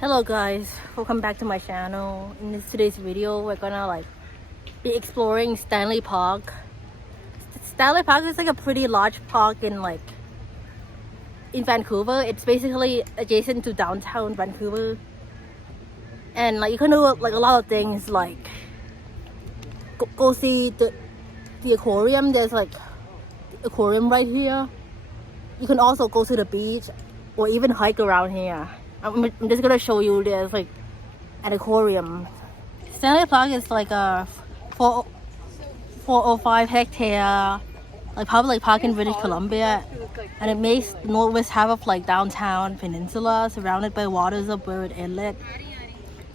Hello guys, welcome back to my channel. In today's video, we're gonna be exploring Stanley Park. Stanley Park is a pretty large park in Vancouver. It's basically adjacent to downtown Vancouver, and you can do a lot of things go see the aquarium. There's the aquarium right here. You can also go to the beach or even hike around here. I'm just gonna show you there's an aquarium. Stanley Park is a 405 hectare public park in British Columbia, and it makes the northwest half of downtown peninsula, surrounded by waters of Bird Inlet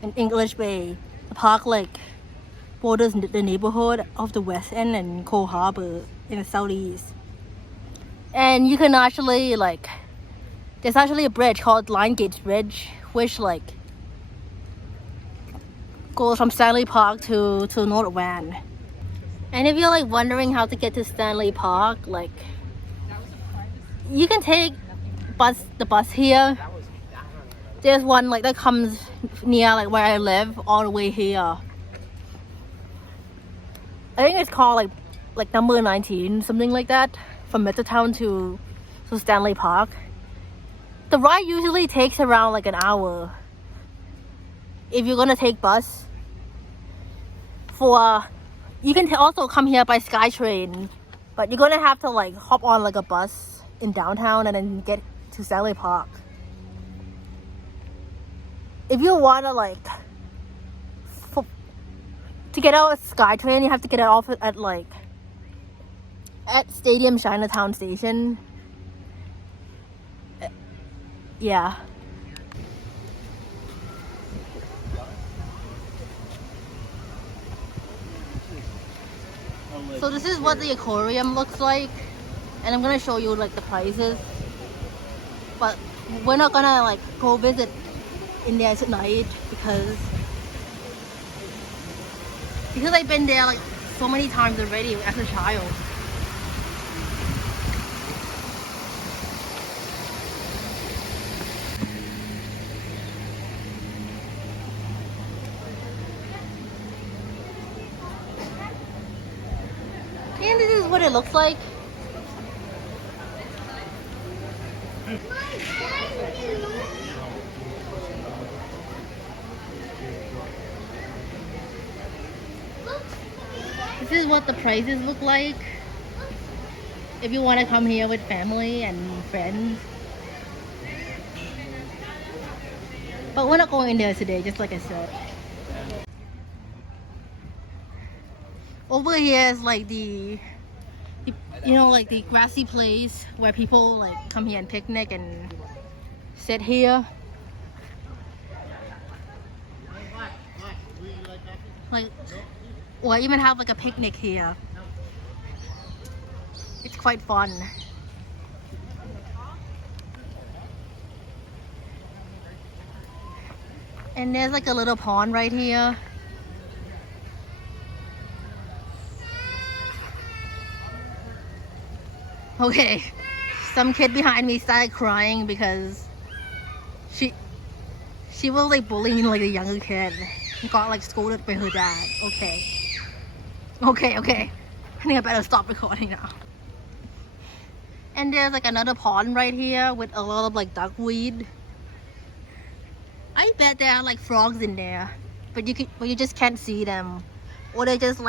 and English Bay. The park borders the neighborhood of the West End and Cole Harbor in the southeast. And you can actually there's actually a bridge called Lion Gate Bridge, which goes from Stanley Park to North Van. And if you're wondering how to get to Stanley Park, you can take the bus here. There's one that comes near where I live all the way here. I think it's called number 19, something like that, from Midtown to Stanley Park. The ride usually takes around an hour if you're gonna take bus. You can also come here by SkyTrain, but you're gonna have to hop on a bus in downtown and then get to Stanley Park. If you wanna to get out of SkyTrain, you have to get it off at Stadium Chinatown Station. Yeah. So this is what the aquarium looks like, and I'm gonna show you the prices. But we're not gonna go visit in there tonight because I've been there so many times already as a child. And this is what it looks like. This is what the prices look like if you want to come here with family and friends. But we're not going there today, just like I said. Over here is the the grassy place where people come here and picnic and sit here. Or even have a picnic here. It's quite fun. And there's a little pond right here. Okay, some kid behind me started crying because she was bullying a younger kid and got scolded by her dad. Okay. I think I better stop recording now. And there's another pond right here with a lot of duckweed. I bet there are frogs in there, but you just can't see them, or they're just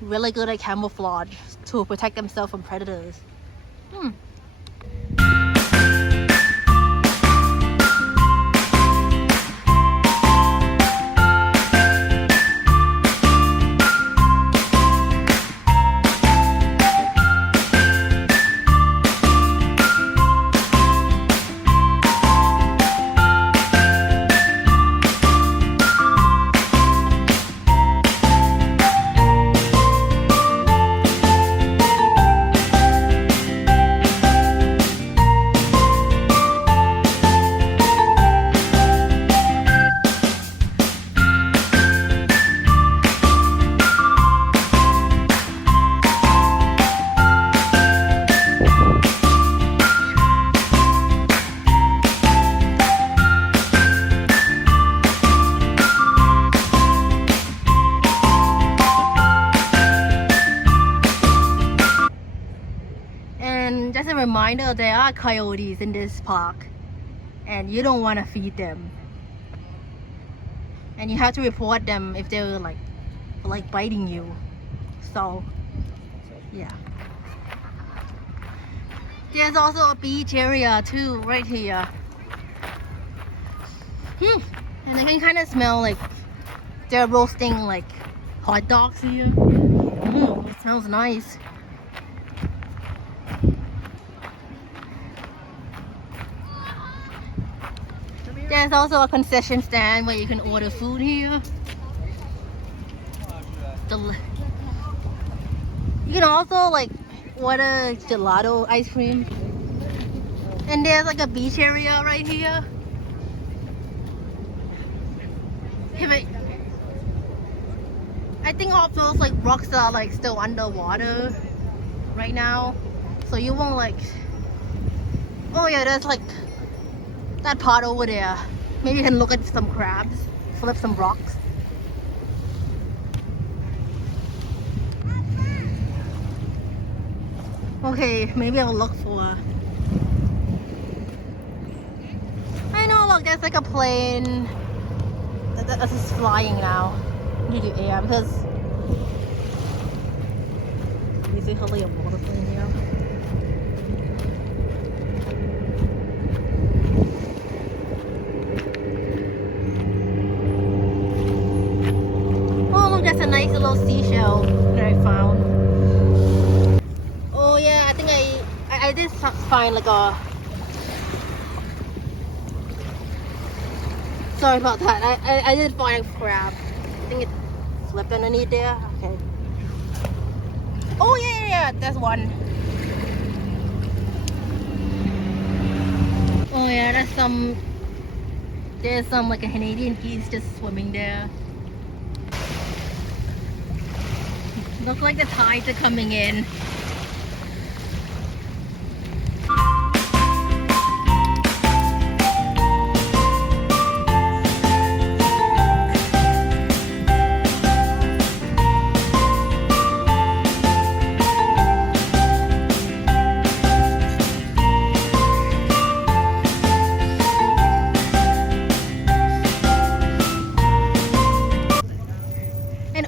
really good at camouflage to protect themselves from predators. reminder, there are coyotes in this park, and you don't want to feed them. And you have to report them if they're like biting you. So, yeah. There's also a beach area too, right here. And I can kind of smell like they're roasting like hot dogs here. It smells nice. There's also a concession stand where you can order food here. You can also like order gelato ice cream. And there's like a beach area right here. I think all those like rocks are like still underwater right now, so you won't like. Oh yeah, there's like that part over there. Maybe you can look at some crabs, flip some rocks. Okay, maybe I'll look for. I know, look, there's like a plane that is flying now into the air because. Is it hardly a water plane here? Oh, look, that's a nice little seashell that I found. Oh yeah, I think I did find like a. Sorry about that. I did find a crab. I think it flipped underneath there. Okay. Oh yeah, that's one. Oh yeah, there's some like a Canadian geese just swimming there. Looks like the tides are coming in.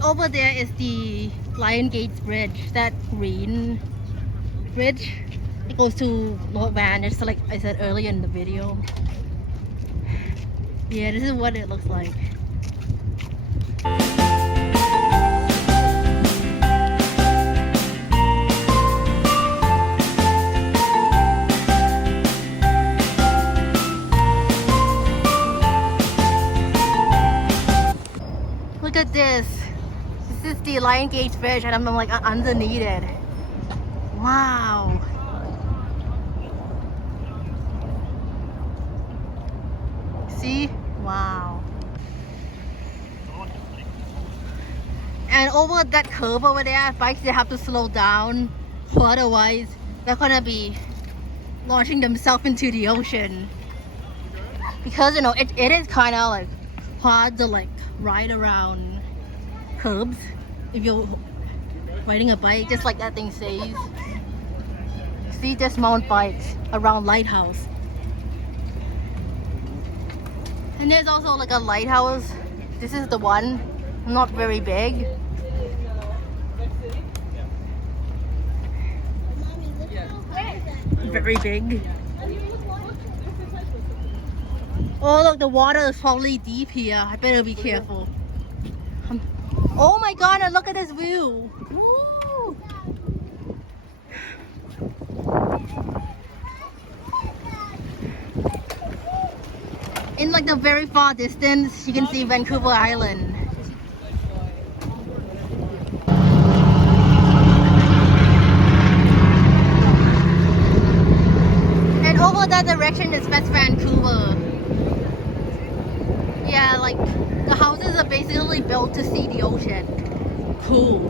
Over there is the Lion Gates Bridge, that green bridge. It goes to North Van, just like I said earlier in the video. Yeah, this is what it looks like. Look at this. This is the Lion Gates Bridge and I'm like underneath it. Wow. See? Wow. And over that curve over there, bikes they have to slow down, or otherwise they're gonna be launching themselves into the ocean. Because you know it is kind of like hard to like ride around curbs if you're riding a bike, just like that thing says. See, just mount bikes around lighthouse. And there's also like a lighthouse. This is the one, not very big. Very big. Oh look, the water is probably deep here. I better be careful. Oh my god, and look at this view. Woo. In like the very far distance, you can see Vancouver Island. And over that direction is West Vancouver. Yeah, like the houses are basically built to see the ocean. Cool.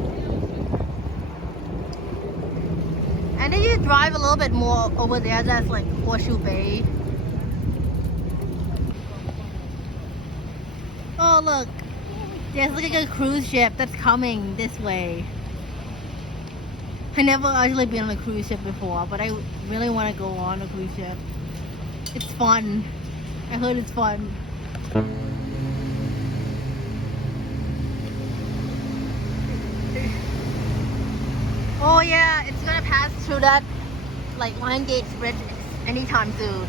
And then you drive a little bit more over there, that's like Horseshoe Bay. Oh look, there's like a cruise ship that's coming this way. I never actually been on a cruise ship before, but I really want to go on a cruise ship. It's fun. I heard it's fun. Oh yeah, it's gonna pass through that like Lion Gate Bridge anytime soon.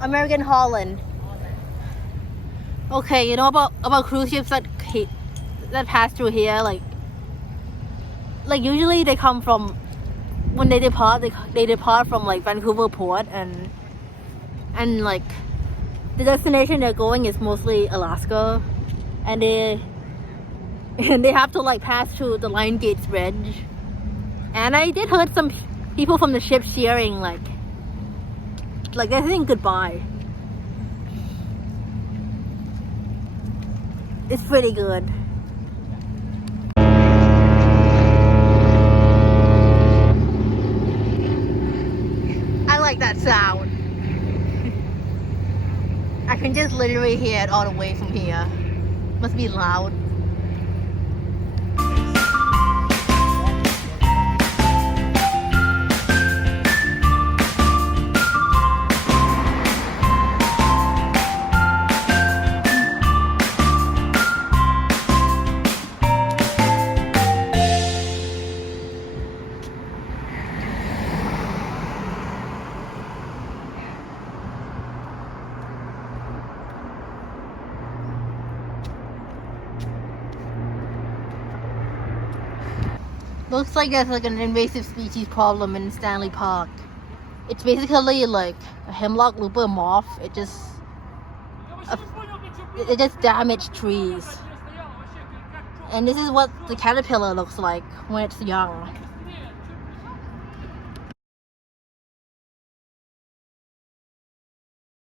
American Holland. Okay, you know about cruise ships that pass through here, like usually they come from when they depart. They depart from like Vancouver port, and like the destination they're going is mostly Alaska, and they have to like pass through the Lion Gate Bridge. And I did heard some people from the ship cheering, like they're saying goodbye. It's pretty good. I like that sound. I can just literally hear it all the way from here. Must be loud. Looks like there's like an invasive species problem in Stanley Park. It's basically like a hemlock looper moth. It just damaged trees. And this is what the caterpillar looks like when it's young.